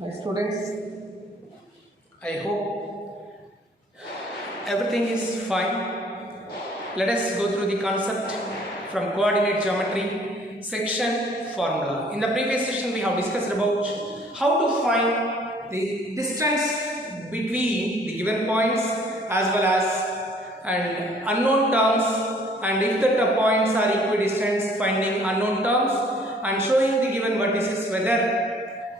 Hi students, I hope everything is fine. Let us go through the concept from coordinate geometry section formula. In the previous session we have discussed about how to find the distance between the given points as well as and unknown terms, and if the points are equidistant, finding unknown terms and showing the given vertices whether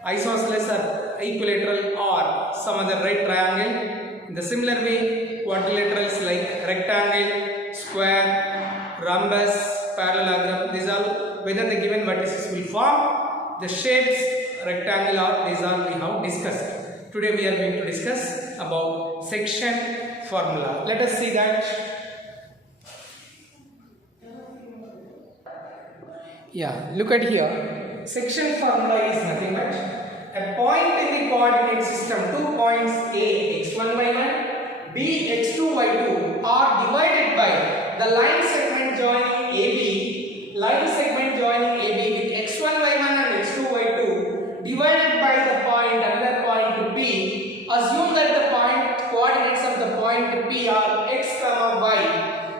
isosceles or equilateral or some other right triangle. In the similar way, quadrilaterals like rectangle, square, rhombus, parallelogram, these all whether the given vertices will form the shapes rectangle or these all we have discussed. Today we are going to discuss about section formula. Let us see that. Yeah, look at here. Section formula is nothing but a point in the coordinate system, 2 points A, x1, y1, B, x2, y2 are divided by the line segment joining AB, with x1, y1 and x2, y2 divided by the point, another point P. Assume that the point coordinates of the point P are x, y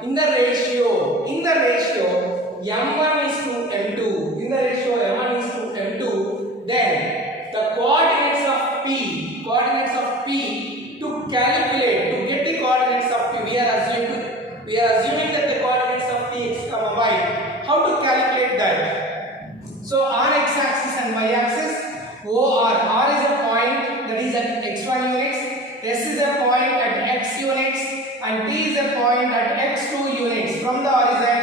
in the ratio m1 is to m2. In the ratio m1 is to m2, then the coordinates of P to get the coordinates of P, we are assuming that the coordinates of P x, y. How to calculate that? So on x axis and y axis, R is a point that is at x1 units, S is a point at x units, and T is a point at x2 units. From the horizon,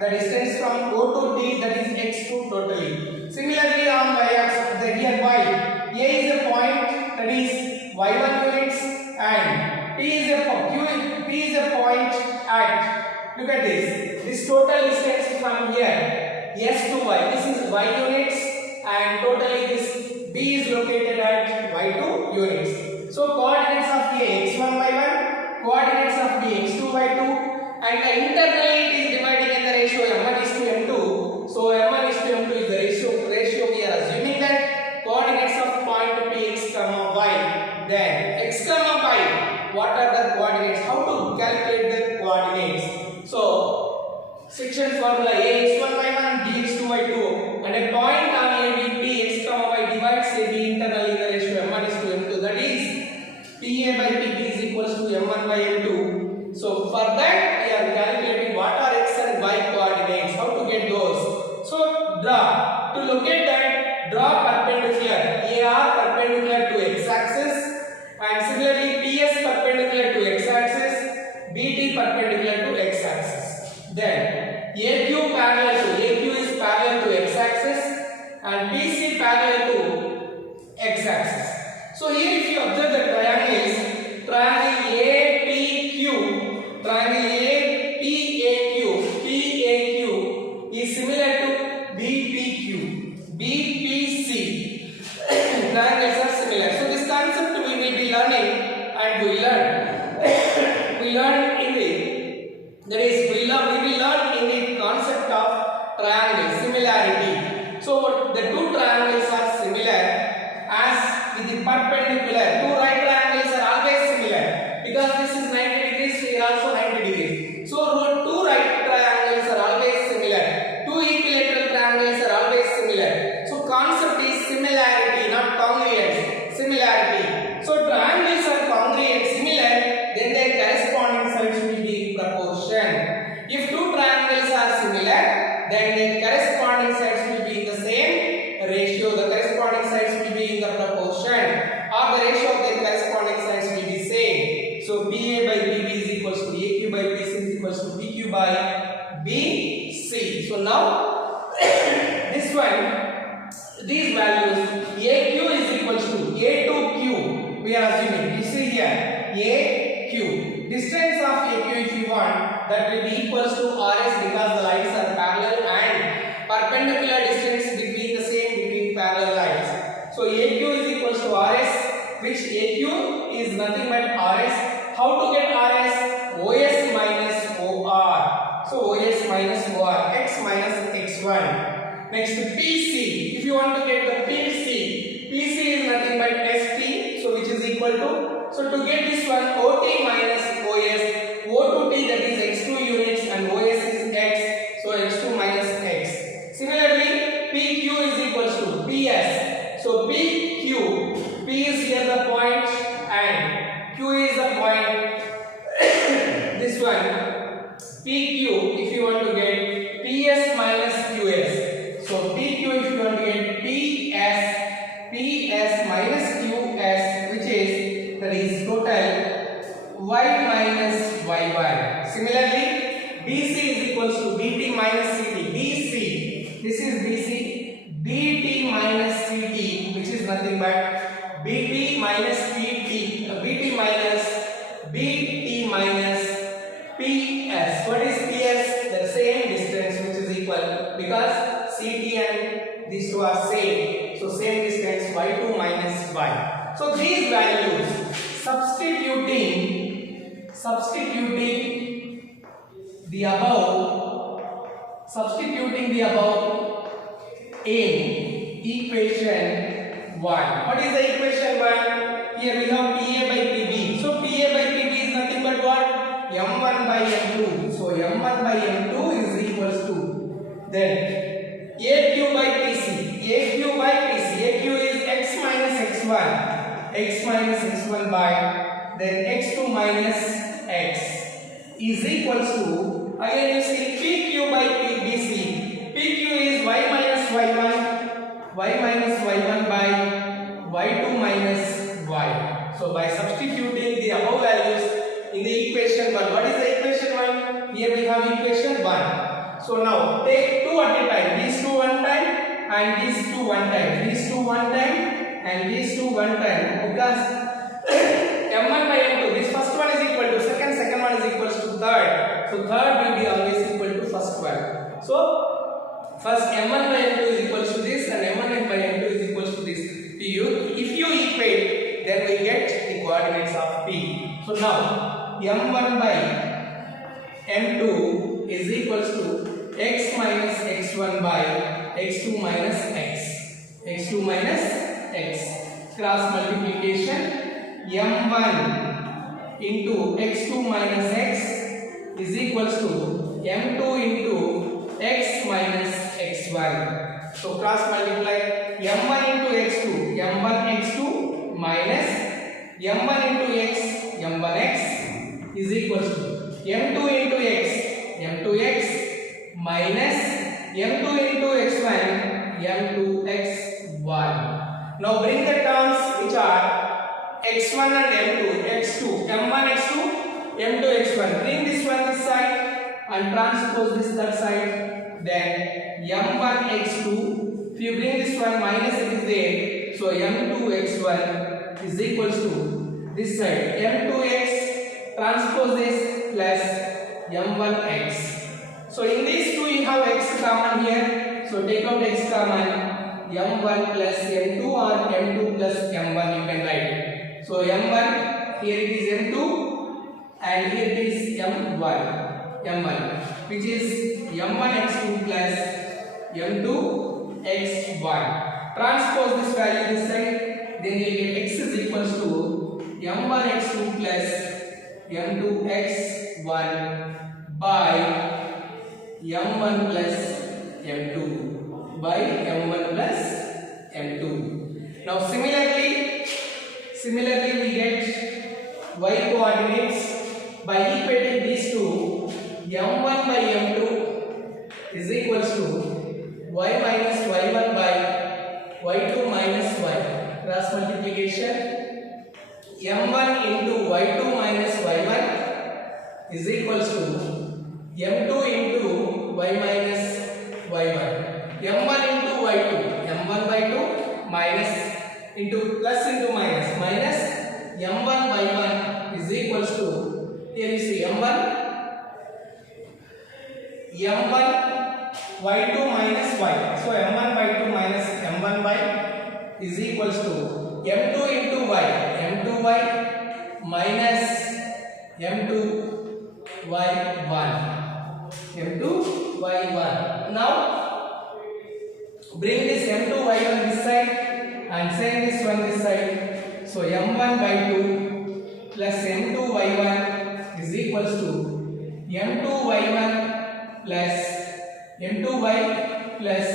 the distance from O to D, that is x2 totally. Similarly on y axis, here y, A is a point that is y1 units, and P is a point at, look at this total distance from here S to Y, this is y units, and totally this B is located at y2 units. So coordinates of A x1 y1, coordinates of B x2 y2, and internally it is dividing in the ratio m1 is to m2. So m1 is to m2 is the ratio we are assuming that coordinates of point P x, y. Then x, y, what are the coordinates? How to calculate the coordinates? So section formula A x1 y1, B x2 y2, and a point on AB P x, y divides AB internally in the ratio m1 is to m2. That is PA by PB is equals to m1 by m2. So for that we are calculating what are x and y coordinates. How to get those? So draw. To locate that, draw perpendicular. AR perpendicular to x axis, and similarly PS perpendicular to x axis, BT perpendicular to x axis. Then AQ is parallel to x axis, and BC parallel to x axis. So here if you observe the triangle PAQ is similar to BPC. Triangles are similar. So this concept we will be learning, and we will learn in the concept of triangle similarity. So the two triangles are similar as with the perpendicular. Two right triangles are always similar because this is 90 degrees, here also 90 degrees. So two right triangles are always similar. Two equilateral triangles are always similar. So concept is similarity, not congruence. Similarity. So triangles are congruent, similar, then their corresponding sides will be in proportion. If two triangles are similar, then their corresponding sides will be in the same ratio. The corresponding sides will be in the proportion, or the ratio of their corresponding sides will be same. So PA by PB is equals to AQ by PC is equals to PQ by BC. So now this one, these values AQ is equals to A to Q. We are assuming, you see here AQ. Distance of AQ, if you want, that will be equals to RS because the lines are parallel, and perpendicular distance between parallel lines. So AQ is equals to RS, which AQ is nothing but RS. How to get RS? OS minus OR. So OS minus OR, X minus X1. Next PC. If you want to get the PC is nothing but minus qs, which is that is total y minus y1. Similarly, bc is equals to bt minus ct. bc, this is bc, bt minus ct, which is nothing but bt minus pt, bt minus ps. What is ps? The same distance, which is equal, because ct and these two are same, so same distance, y2 minus y. So these values, substituting the above in equation 1. What is the equation 1? Here we have pa by pb. So pa by pb is nothing but what? m1 by m2. So m1 by m2 is equals to, then aq by pc. aq by pc, aq is x minus x1 by then x2 minus x is equals to, again you see pq by pbc. pq is y minus y1 by y2 minus y. So by substituting the above values in the equation 1, what is the equation 1? Here we have equation 1. So now take two at a time, these two one time and these two one time, these two one time and these two one time, because m1 by m2, this first one is equal to second one is equals to third, so third will be always equal to first one. So first m1 by m2 is equals to this and m1 by m2 is equals to this. If you equate, then we get the coordinates of p. So now m1 by m2 is equals to x minus x1 by x2 minus x. Cross multiplication, m1 into x2 minus x is equals to m2 into x minus x1. So cross multiply, m1 into x2 minus m1 into x m1x is equals to m2 into x minus m2 into x1 m2x1. Now bring the terms which are x1 and x2, m1 x2 m2 x1. Bring this one this side and transpose this that side. Then m1 x2, if you bring this one minus it is there, so m2 x1 is equals to this side m2x transpose this plus m1x. So in these two you have x common here, so take out x common, m1 plus m2 or m2 plus m1 you can write. So m1, here it is m2 and here it is m1, which is m1x2 plus m2x1. Transpose this value this side, then you get x is equals to m1x2 plus m2x1 by m1 plus m2 by m1 plus m2. Now similarly we get y coordinates by equating these two. m1 by m2 is equals to y minus y1 by y2 minus y. Cross multiplication, m1 into y2 minus y1 is equals to m2 into y minus y1. m1 into y2, m1 by 2 minus into plus into minus m1 by 1 is equals to, here you see m1 y2 minus y. So m1 by 2 minus m1 by is equals to m2 into y, m2y minus m2y1. Now bring this m2y1 this side and send this one this side. So m1 by 2 plus m2y1 is equals to m2y1 plus m2y plus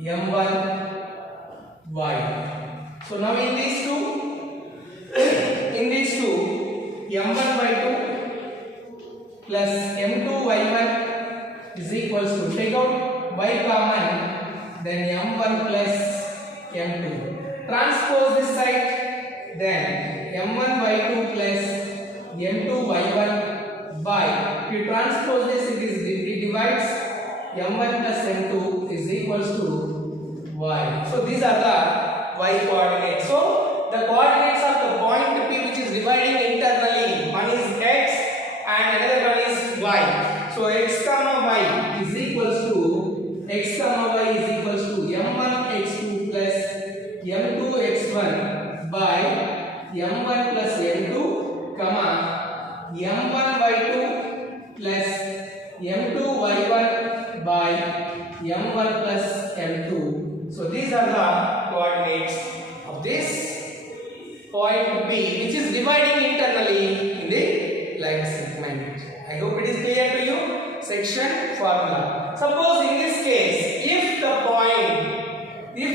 m1y. So now in these two m1 by 2 plus m2y1 is equals to, take out y common, then m1 plus m2. Transpose this side, then m1 by 2 plus m2 by 1 by, if you transpose this, it divides m1 plus m2 is equals to y. So these are the y coordinates. So the coordinates of the point P which is dividing internally, one is x and another one is y. So x comma y is equals to m1 x2 plus m2 x1 by m1 plus m2 comma m1 y2 plus m2 y1 by m1 plus m2. So these are the coordinates of this point P which is dividing internally in the line segment. I hope it is clear to you. Section formula. Suppose in this case, if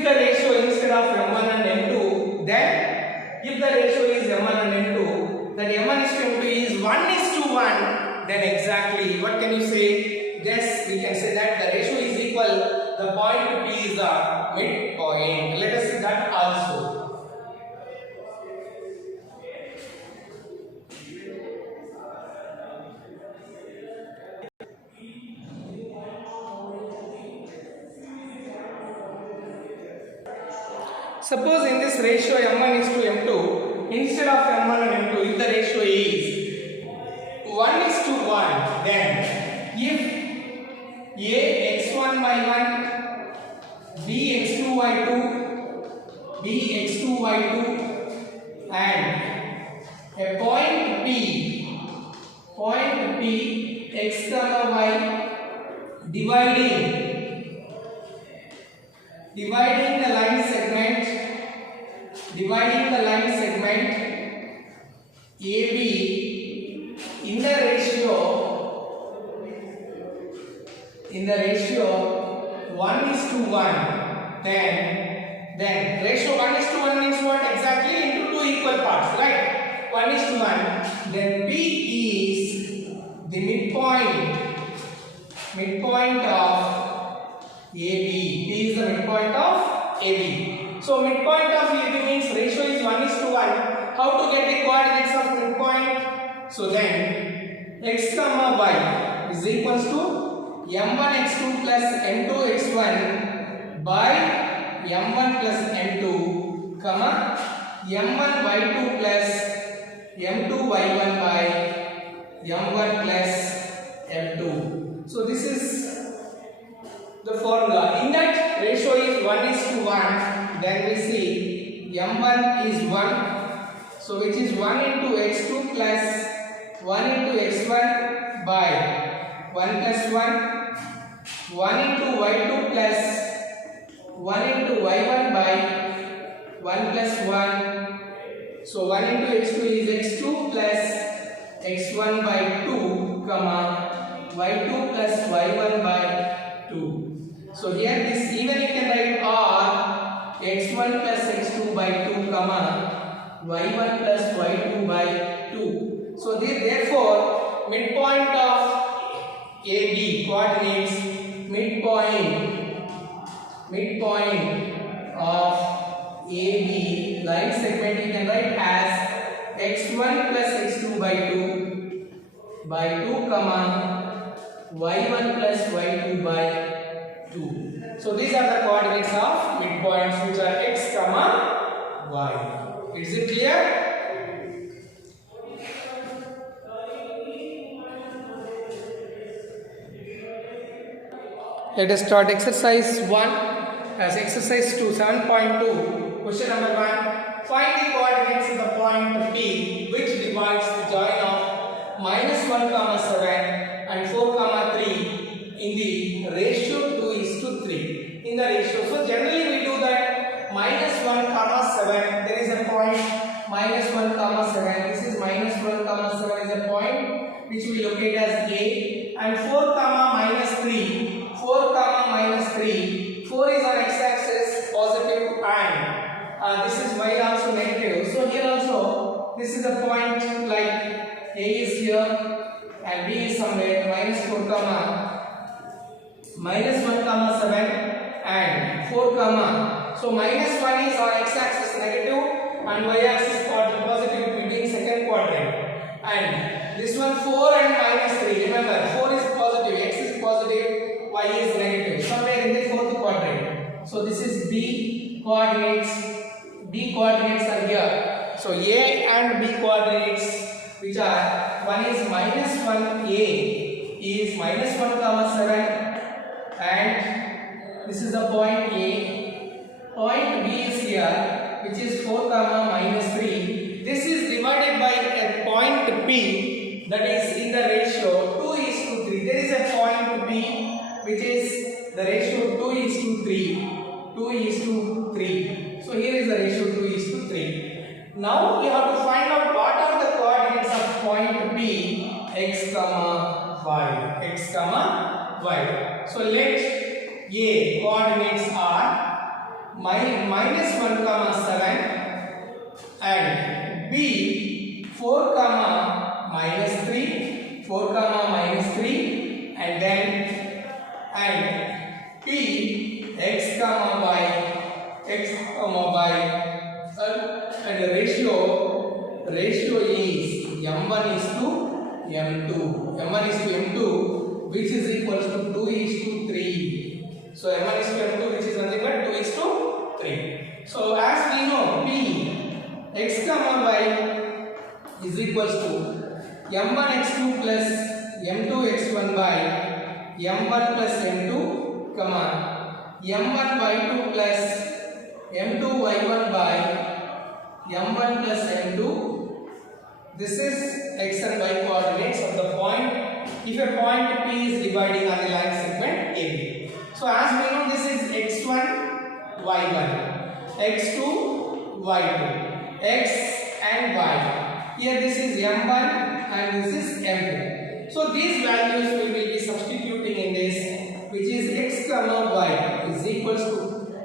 the ratio instead of m1 and m2, then if the ratio is m1 and m2, then m1 is to m2 is 1:1, then exactly what can you say? Yes, we can say that the ratio is equal. The point P is the midpoint. Let us see that also. Suppose in this ratio m1 is to m2, instead of m1 and m2, if the ratio is 1:1, then if a x1 by 1, b x2 by 2, b x2 by 2, and a point P x comma y dividing the line segment AB in the ratio 1:1, then ratio 1:1 means what exactly? Into two equal parts, right? 1:1. Then P is the midpoint of AB. P is the midpoint of AB. So midpoint of AB means ratio is 1:1. How to get the coordinates of midpoint? So then x comma y is equals to m1 x2 plus m2 x1 by m1 plus m2 comma m1 y2 plus m2 y1 by m1 plus m2. So this is the formula. In that ratio is 1:1, then we see m1 is 1, so which is 1 into x2 plus 1 into x1 by 1 plus 1 into y2 plus 1 into y1 by 1 plus 1. So 1 into x2 is x2 plus x1 by 2 comma y2 plus y1 by 2. So here this even you can write r x1 plus x2 by 2 comma y1 plus y2 by 2. So therefore midpoint of AB coordinates midpoint of AB line segment you can write as x1 plus x2 by 2 comma y1 plus y2 by 2. So these are the coordinates of midpoints which are x comma y. Is it clear? Let us start exercise 1 as exercise 2 7.2. Question number 1. Find the coordinates of the point P which divides the join of -1, 7 and 4, 3 in the ratio 2:3. In the ratio, so generally we do that -1, 7. There is a point -1, 7. This is -1, 7 is a point which we locate as A, and 4, -3. 4, 4 is on x-axis positive, and this is y also negative. So here also this is a point like A is here and B is somewhere -4, -1, 7. and 4 comma. So minus 1 is on x-axis negative and y-axis positive between second quadrant. And this one 4 and minus 3. Remember 4 is positive, x is positive, y is negative. Somewhere in the fourth quadrant. So this is B coordinates. B coordinates are here. So A and B coordinates, which are one is minus 1, A is minus 1 comma 7, and this is the point A. Point B is here, which is 4 comma minus 3. This is divided by a point P, that is in the ratio 2:3. There is a point B which is the ratio 2:3. 2:3. So here is the ratio 2:3. Now we have to find out what are the coordinates of point P, x comma y. X comma y. So let A coordinates are minus 1 comma 7 and B 4 comma minus 3, 4 comma minus 3, and then and P x comma y, and the ratio is m1 is to m2. m1 is to m2, which is equals to 2:3. So m1 is to m2, which is nothing but 2:3. So as we know, P x comma y is equals to m1 x2 plus m2 x1 by m1 plus m2 comma m1 y2 plus m2 y1 by m1 plus m2. This is x and y coordinates of the point if a point P is dividing on a line segment AB. So as we know, this is x1 y1, x2 y2, x and y. Here this is m1 and this is m2. So these values we will be substituting in this, which is x comma y is equals to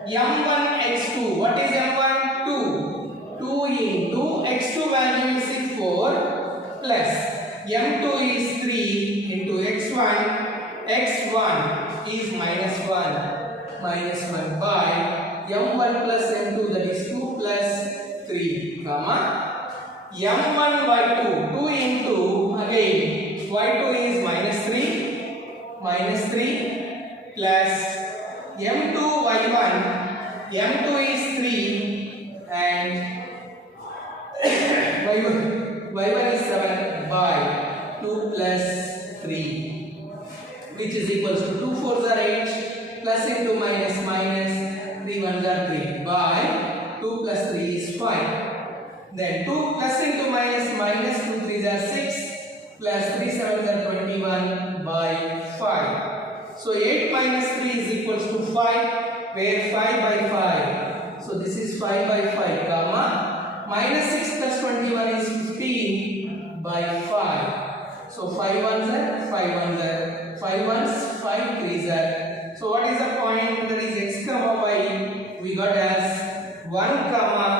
m1 x2. What is m1? 2. 2 into x2 value is 4 plus m2 is 3 into x1. x1 is minus 1 by m1 plus m2, that is 2 plus 3 comma m1 y2. 2 into again y2 is minus 3 plus m2 y1. m2 is 3 and y1 is 7 by 2 plus 3, which is equals to 2 4s are 8, plus into minus 3 1s are 3 by 2 plus 3 is 5. Then 2 plus into minus 2 3s are 6, plus 3 7s are 21 by 5. So 8 minus 3 is equals to 5, where 5 by 5. So this is 5 by 5 comma minus 6 plus 21 is 15 by 5. So 5 1s are 5 1s are 5 1s 5 3s are. So what is the point? That is x comma y. We got as 1 comma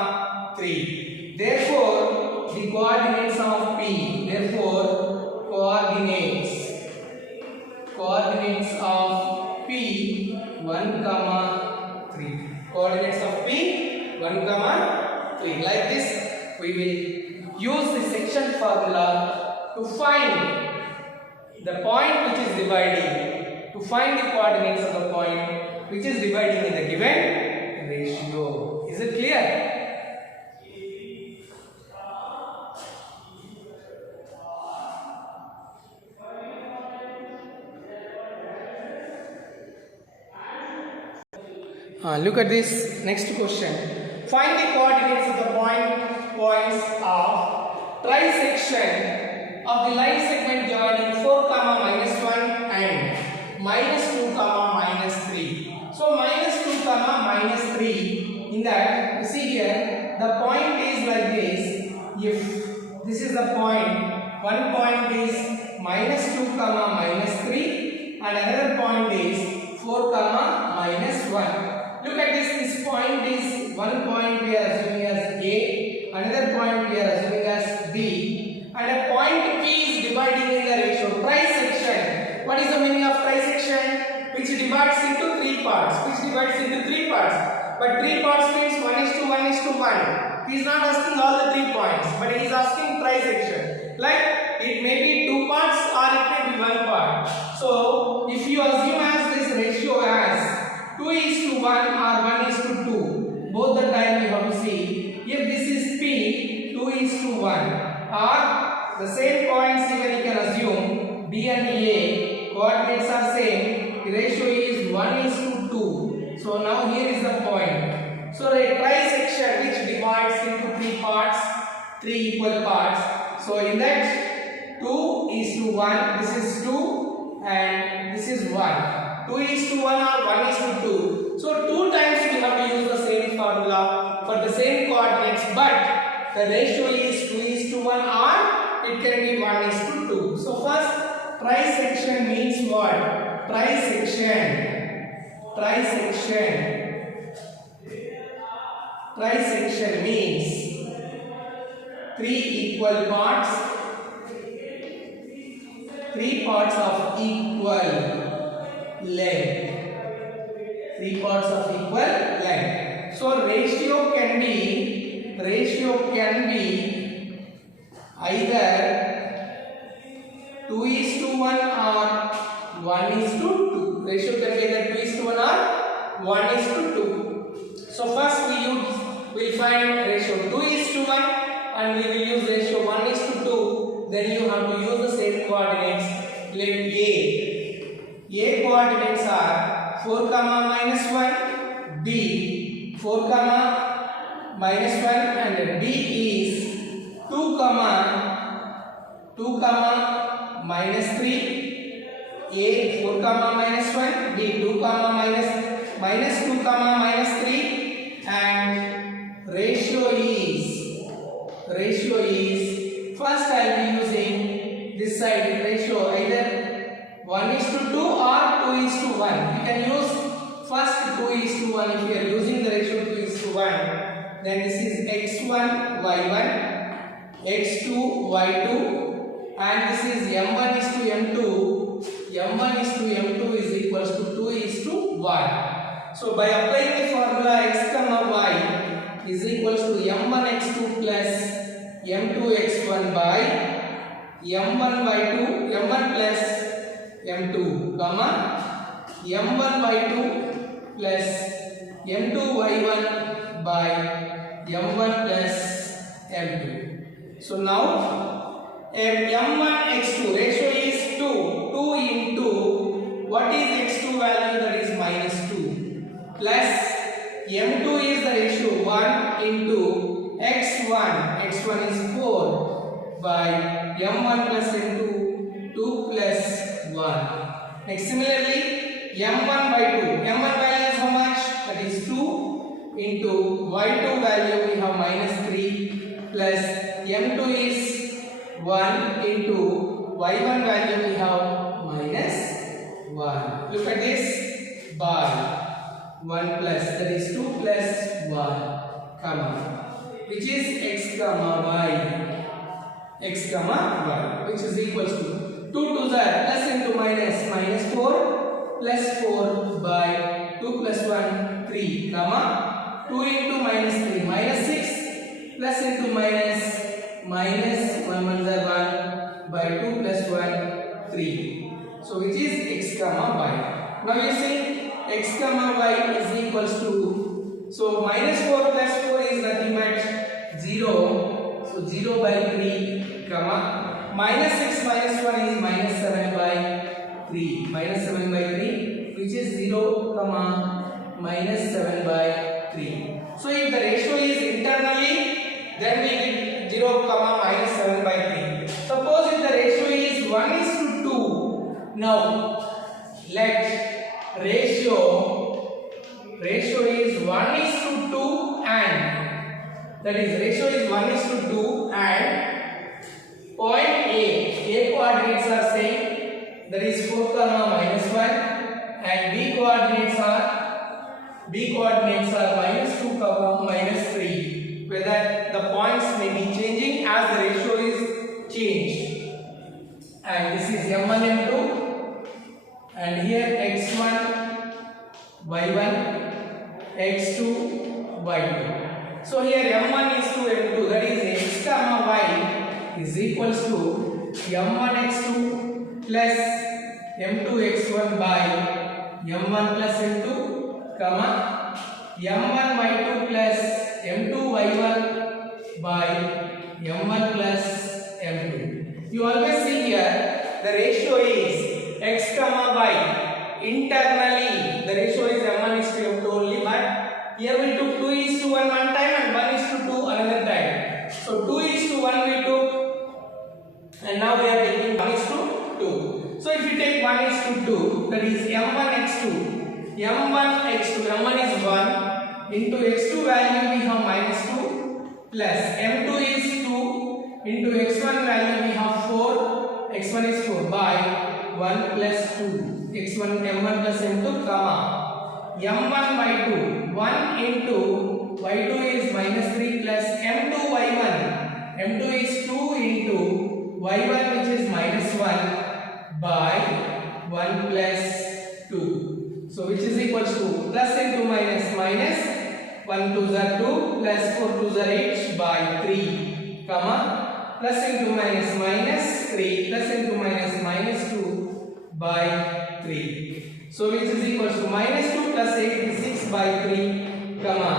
3. Therefore the coordinates of P. Therefore coordinates of P 1 comma 3. Coordinates of P 1 comma 3. Like this, we will use the section formula to find the point which is dividing, to find the coordinates of the point which is dividing in the given ratio. Is it clear? Look at this next question. Find the coordinates of the points of trisection of the line segment joining 4 comma minus 1 and minus 2 comma minus 3. So minus 2 comma minus 3, in that you see here the point is like this. If this is the point, one point is minus 2 comma minus 3 and another point is 4 comma minus 1. Look at this point is one point we are assuming as A, another point we are assuming as B, and a point P is dividing in the ratio trisection. What is the meaning of trisection? which divides into three parts. But 3 parts means 1:1:1. He is not asking all the 3 points, but he is asking trisection. Like it may be 2 parts or it may be 1 part. So if you assume as this ratio as 2:1 or 1:2, both the time you have to see if this is P 2:1 or the same points even you can assume B and A coordinates are same, the ratio is 1:2. So now here is the point. So a trisection which divides into 3 parts, 3 equal parts. So in that 2:1, this is 2 and this is 1. 2:1 or 1:2. So 2 times we have to use the same formula for the same coordinates, but the ratio is 2:1 or it can be 1:2. So first trisection means what? Trisection means 3 equal parts, 3 parts of equal length. 3 parts of equal length. So ratio can be either 2:1 or 1:2. Ratio can be either 2:1 or 1:2. So first we'll find ratio 2:1 and we will use ratio 1:2. Then you have to use the same coordinates. Let A coordinates are 4, -1, B 4, -1 and D is 2, -3. A 4, -1, B 2, -2, -3 and ratio is first I will be using this side ratio either 1:2 or 2:1. You can use first 2:1 if you are using the ratio 2:1. Then this is x1 y1, x2 y2 and this is m1:m2. m1:m2 is equals to 2:1. So by applying the formula x comma y is equals to m1x2 plus m2x1 by m1 plus m2 comma m1 plus m2y1 by m1 plus m2. So now m1x2 ratio is 2 into what is x2 value, that is -2, plus m2 is the ratio 1 into x1 is 4 by m1 plus m2 2 plus 1. Next similarly m1 by 2, m1 value is how much, that is 2 into y2 value we have -3 plus m2 is 1 into y1 value we have -1. Look at this bar 1 plus, that is 2 plus 1 comma which is x comma y, which is equals to 2 to the plus into minus, -4 plus 4 by 2 plus 1 3 comma 2 into -3 -6 plus into minus 1 1 by 2 plus 1 3. So which is x comma y. Now you see x comma y is equals to, so -4 plus 4 is nothing but 0. So 0 by 3 comma -6 minus 1 is -7 by 3. -7 by 3 which is 0 comma -7 by 3. So if the ratio is internally, then we get 0 comma -7 by 3. Suppose if the ratio is 1:2. Now let ratio is 1:2 and that is ratio is 1:2 and point A coordinates are same, that is 4 comma -1 and B coordinates are -2 comma -3, whether the points may be changing as the ratio is changed. And this is m1 m2 and here x1 x2 y2. So here m1 is to m2, that is x comma y is equals to m1 x2 plus m2 x1 by m1 plus m2 comma m1 y2 plus m2 y1 by m1 plus m2. You always see here the ratio is x comma y. Internally the ratio is m1 is to m2 only, but here we took 2 is to 1 one time and 1 is to 2 another time. So 2 is to 1 we took, and now we are taking 1 is to 2. So if you take 1 is to 2, that is m1 x2, m1 x2, m1 is 1 into x2 value we have minus 2 plus m2 is 2 into x1 value we have 4, x1 is 4 by 1 plus 2. x1 m1 plus m2 comma m1 y2 1 into y2 is minus 3 plus m2 y1, m2 is 2 into y1 which is minus 1 by 1 plus 2. So which is equals to plus into minus minus 1 2s are 2 plus 4 2s are 8 by 3 comma plus into minus minus 3 plus into minus 2 by 3. So which is equals to minus 2 plus 8 is 6 by 3 comma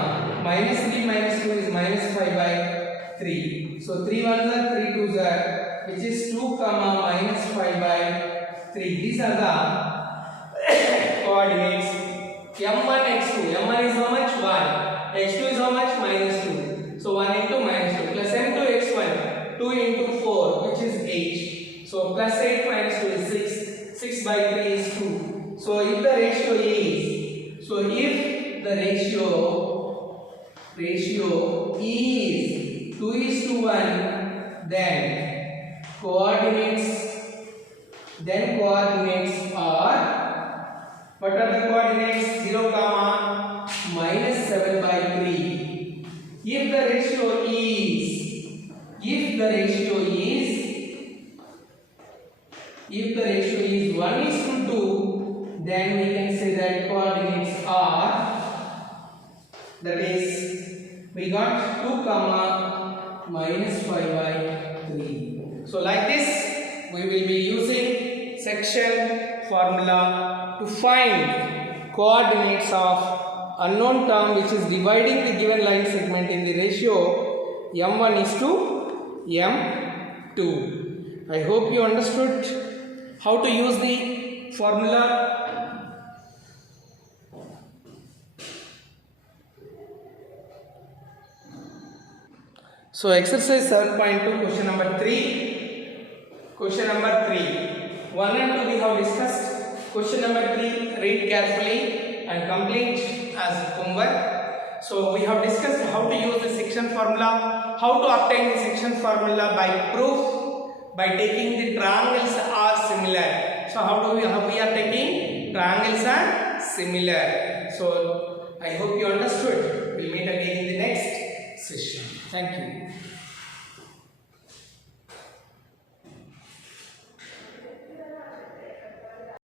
minus 3 minus 2 is minus 5 by 3. So 3 1s are 3 2s are, which is 2 comma minus 5 by 3. These are the coordinates. m1 x2, m1 is how much? 1, x2 is how much? Minus 2. So 1 into minus 2 plus m2 x1, 2 into 4 which is 8. So plus 8 minus 2 is 6. 6 by 3 is 2. So if the ratio is, is 2 is to 1, then coordinates are, what are the coordinates? 0 comma minus 7 by 3. If the ratio is 1 is to 2, then we can say that coordinates are, that is we got 2 comma minus 5 by 3. So like this we will be using section formula to find coordinates of unknown term which is dividing the given line segment in the ratio m1 is to m2. I hope you understood how to use the formula. So exercise 7.2, question number 3. Question number 3. 1 and 2 we have discussed. Question number 3, read carefully and complete as homework. So we have discussed how to use the section formula, how to obtain the section formula by proof, by taking the triangles are similar. So how we are taking triangles are similar. So I hope you understood. We'll meet again in the next session. Thank you.